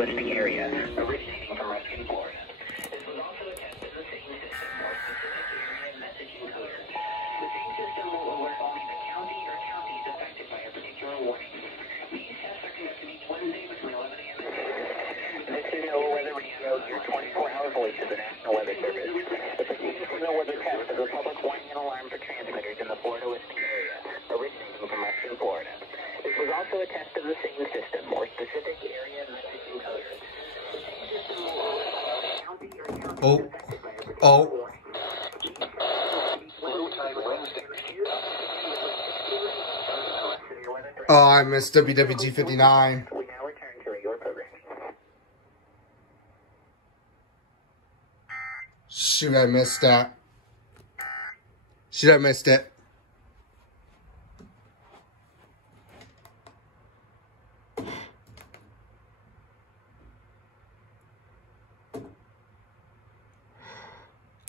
listening area, originating from Ruskin, Florida. This was also a test of the same system, or specific area message encoder. The same system will alert only the county or counties affected by a particular warning. These tests are conducted each Wednesday between 11 a.m. and 2. This is NOAA Weather Radio, your 24-hour voice of the National Weather Service. The preceding signal was a test of the public warning and alarm for transmitters in the Florida listening area, originating from Ruskin, Florida. This was also a test of the same system, or specific area message encoder. Oh, I missed WWG 59. We now return to regular programming. Shoot, I missed that. Shoot, I missed it.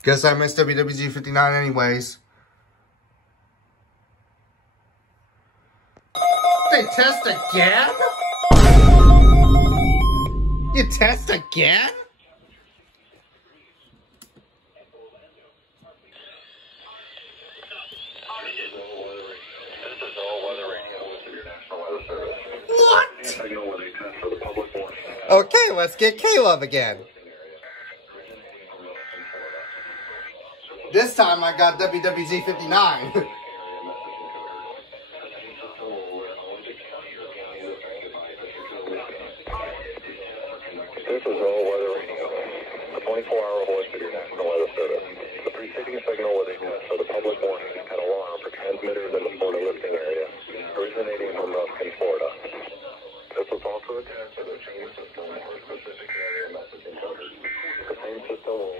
Guess I missed WWG 59 anyways. They test again? You test again? What? Okay, let's get Caleb again. This time I got WWG 59. This is all weather radio, the 24-hour voice of your National Weather Service. The preceding signal was a test of the public warning and alarm for transmitters in the Florida listening area, originating from Ruskin, Florida. This was also a test of the same system or specific area message encoders. The same system will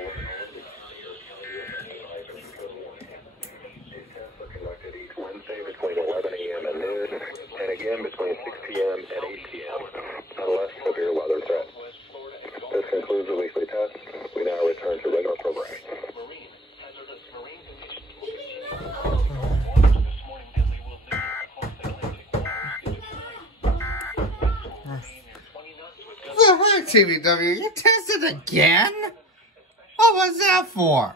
These tests are conducted each Wednesday between 11 a.m. and noon, and again between 6 p.m. and 8 p.m. unless severe weather threat. This concludes the weekly test. We now return to regular programming. Hi, TBW. You tested again? What was that for?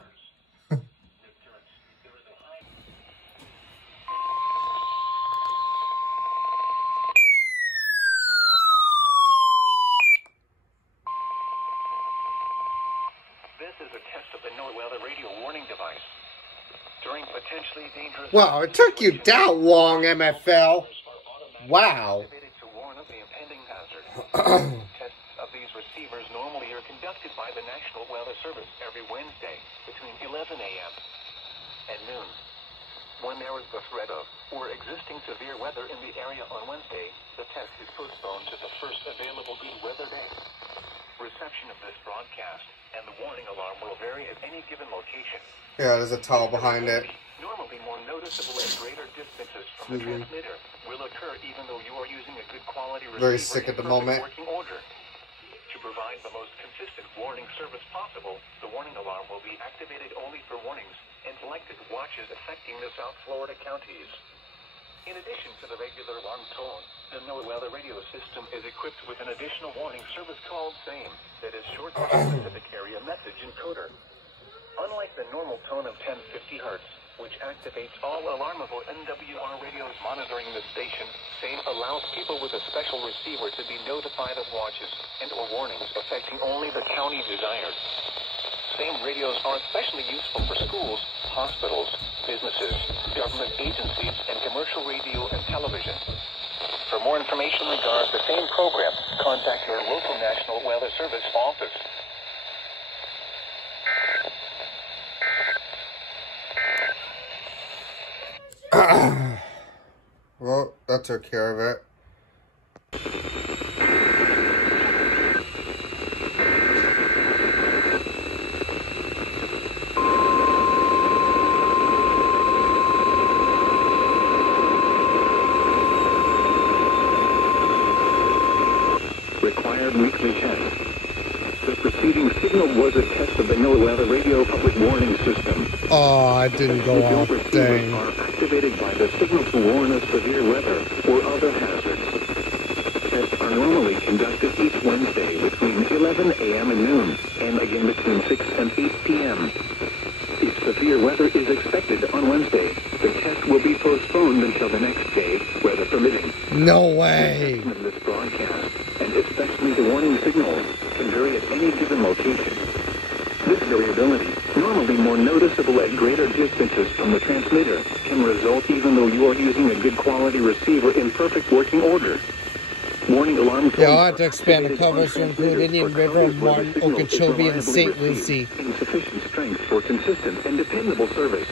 This is a test of the NOAA Weather Radio warning device. During potentially dangerous... Wow, it took you that long, MFL. Wow. ...to warn of the impending hazard. Tests of these receivers normally are conducted by the National Weather Service every Wednesday between 11 a.m. and noon. When there is the threat of or existing severe weather in the area on Wednesday, the test is postponed to the first available good weather day. Reception of this broadcast and the warning alarm will vary at any given location. Yeah, there's a towel behind it. Normally more noticeable at greater distances from the transmitter will occur even though you are using a good quality receiver. Very sick at the moment. Working order. To provide the most consistent warning service possible, the warning alarm will be activated only for warnings and selected watches affecting the South Florida counties. In addition to the regular alarm tone, the NOAA Weather Radio system is equipped with an additional warning service called SAME that is short for specific area message encoder. Unlike the normal tone of 1050 Hz, which activates all alarmable NWR radios monitoring the station, SAME allows people with a special receiver to be notified of watches and or warnings affecting only the county desired. SAME radios are especially useful for schools, hospitals, businesses, government agencies, and commercial radio and television. For more information regarding the SAME program, contact your local National Weather Service office. Well, that took care of it. Required weekly test. The preceding signal was a test of the NOAA Weather Radio public warning system. Oh, I didn't go off. Dang. Are activated by the signal to warn of severe weather or other hazards. Tests are normally conducted each Wednesday between 11 a.m. and noon, and again between 6 and 8 p.m. If severe weather is expected on Wednesday, the test will be postponed until the next day, weather permitting. No way. The this broadcast, and especially the warning signals, can vary at any given location. This variability, normally more noticeable at greater distances from the transmitter, can result even though you are using a good quality receiver in perfect working order. Warning alarm. Yeah, I'll have to expand the coverage to include Indian River, Martin, Okeechobee, and St. Lucie. Insufficient strength for consistent and dependable service.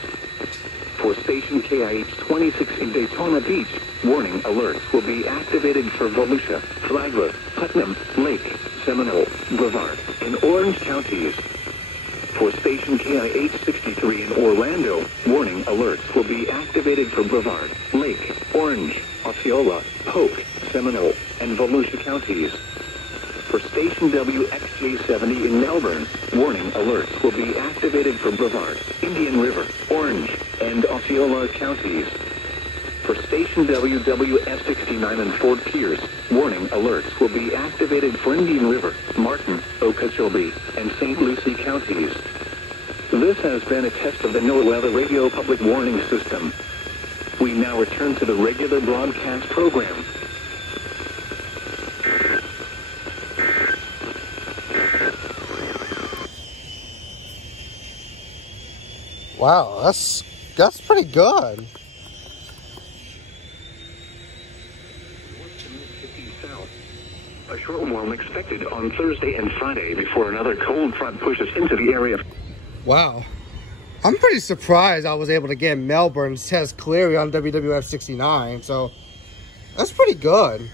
For station KIH 26 in Daytona Beach, warning alerts will be activated for Volusia, Flagler, Putnam, Lake, Seminole, Brevard, and Orange counties. For station KIH 63 in Orlando, warning alerts will be activated for Brevard, Lake, Orange, Osceola, Polk, Seminole, and Volusia counties. For station WXJ70 in Melbourne, warning alerts will be activated for Brevard, Indian River, Orange, and Osceola counties. For station WWS69 in Fort Pierce, warning alerts will be activated for Indian River, Martin, Okeechobee, and St. Lucie counties. This has been a test of the NOAA Weather Radio Public Warning System. We now return to the regular broadcast program. Wow, that's pretty good. A short warm expected on Thursday and Friday before another cold front pushes into the area. Wow. I'm pretty surprised I was able to get Melbourne's test clearly on WWF 69, so that's pretty good.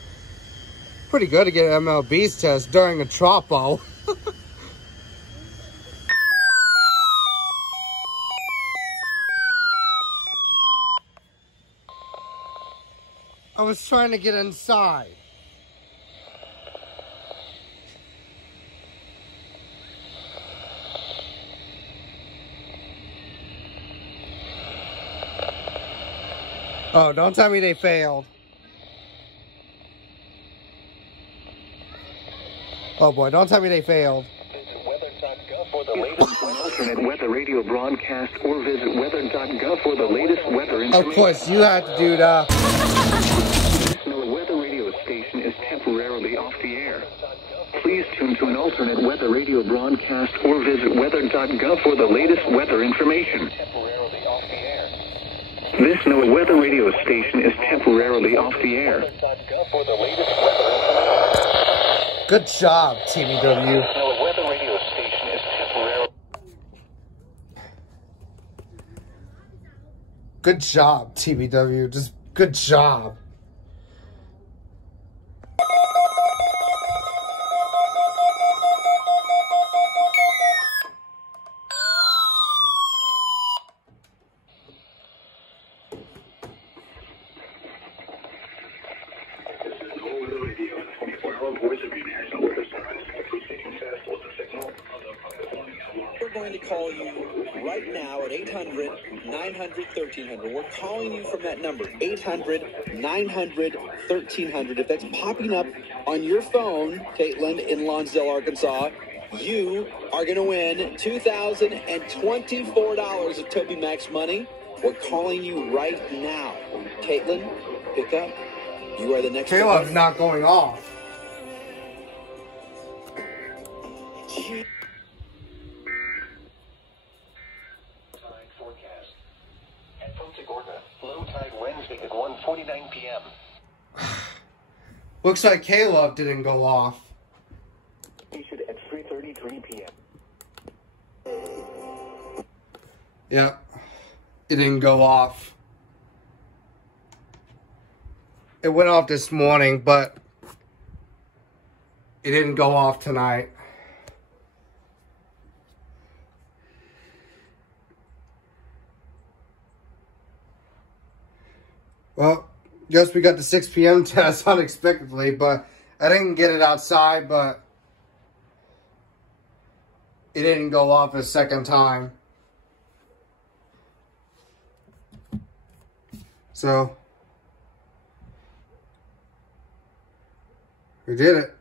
Pretty good to get MLB's test during a tropo. I was trying to get inside. Oh, don't tell me they failed. Oh boy, don't tell me they failed. For the latest alternate weather radio broadcast, or visit weather.gov for the latest weather information. Of course, you had to do that. The weather radio station is temporarily off the air. Please tune to an alternate weather radio broadcast or visit weather.gov for the latest weather information. This NOAA weather radio station is temporarily off the air. Good job, TBW. NOAA weather radio station is temporarily. Good job, TBW. Just good job. We're going to call you right now at 800-900-1300. We're calling you from that number, 800-900-1300. If that's popping up on your phone, Caitlin in Lonsdale, Arkansas, you are going to win $2,024 of Toby Max money. We're calling you right now. Caitlin, pick up. You are the next. Caleb's not going off. Forecast. At Punta Gorda, low tide Wednesday at 1:49 p.m. Looks like Caleb didn't go off. Issued at 3:33 p.m. Yep. It didn't go off. It went off this morning, but it didn't go off tonight. Well, guess we got the 6 p.m. test unexpectedly, but I didn't get it outside, but it didn't go off a second time. So, we did it.